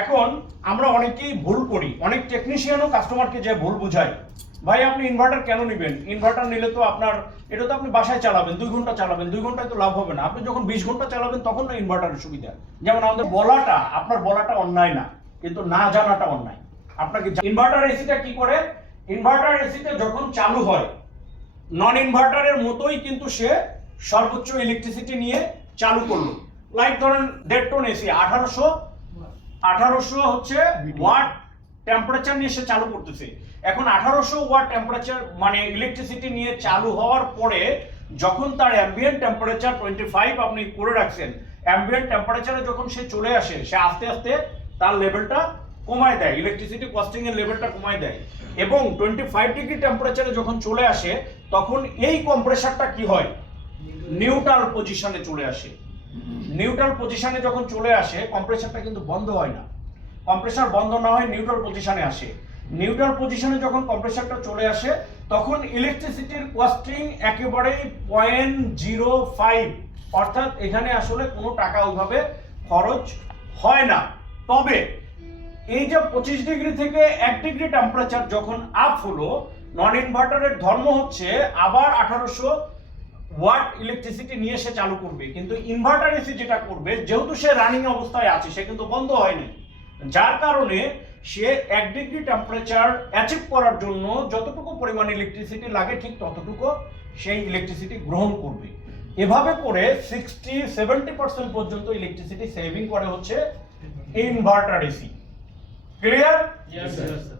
এখন আমরা অনেকেই ভুল করি, অনেক টেকনিশিয়ানও কাস্টমারকে যে ভুল বুঝায়, ভাই আপনি ইনভার্টার কেন নেবেন, ইনভার্টার নিলে তো আপনার এটা তো আপনি বাসায় চালাবেন 2 ঘন্টা চালাবেন, 2 ঘন্টায় তো লাভ হবে না, আপনি যখন 20 ঘন্টা চালাবেন তখন না ইনভার্টারের সুবিধা। যেমন আমাদের বলাটা, আপনার বলাটা অন্যায় না, কিন্তু না জানাটা অন্যায়। আপনাকে ইনভার্টার এসিটা কি করে, ইনভার্টার এসিটা যখন চালু হয় নন ইনভার্টারের মতোই কিন্তু সে সর্বোচ্চ ইলেকট্রিসিটি নিয়ে চালু করলো। লাইক ধরেন 1.5 টন এসি 1800 হচ্ছে ওয়াট টেম্পারেচার নিয়ে সে চালু করতেছে। এখন 1800 ওয়াট টেম্পারেচার মানে ইলেকট্রিসিটি নিয়ে চালু হওয়ার পরে যখন তার অ্যাম্বিয়েন্ট টেম্পারেচার 25 আপনি করে রাখছেন, অ্যাম্বিয়েন্ট টেম্পারেচারে যখন সে চলে আসে, সে আস্তে আস্তে তার লেভেলটা কমায় দেয়, ইলেকট্রিসিটি কস্টিং এর লেভেলটা কমায় দেয়, এবং 25 ডিগ্রি টেম্পারেচারে যখন চলে আসে তখন এই কম্প্রেসারটা কি হয়, নিউট্রাল পজিশনে চলে আসে। নিউট্রাল পজিশনে যখন চলে আসে কম্প্রেসারটা কিন্তু বন্ধ হয় না, কম্প্রেসার বন্ধ না হয় নিউট্রাল পজিশনে আসে। নিউট্রাল পজিশনে যখন কম্প্রেসারটা চলে আসে তখন ইলেকট্রিসিটির কস্টিং একেবারেই 0.05, অর্থাৎ এখানে আসলে কোনো টাকা ওইভাবে খরচ হয় না। তবে এই যে 25 ডিগ্রি থেকে 1 ডিগ্রি টেম্পারেচার যখন আপ হলো, নন ইনভার্টারের ধর্ম হচ্ছে আবার 1800 ওয়াট ইলেকট্রিসিটি নিয়ে সে চালু করবে, কিন্তু ইনভার্টার এসি যেটা করবে, যেহেতু সে রানিং অবস্থায় আছে, সে কিন্তু বন্ধ হয়নি, যার কারণে সে 1 ডিগ্রি টেম্পারেচার অ্যাচিভ করার জন্য যতটুকু পরিমাণ ইলেকট্রিসিটি লাগে ঠিক ততটুকু সেই ইলেকট্রিসিটি গ্রহণ করবে। এভাবে করে 60-70% পর্যন্ত ইলেকট্রিসিটি সেভিং করে হচ্ছে inverter AC. Clear? Yes, sir.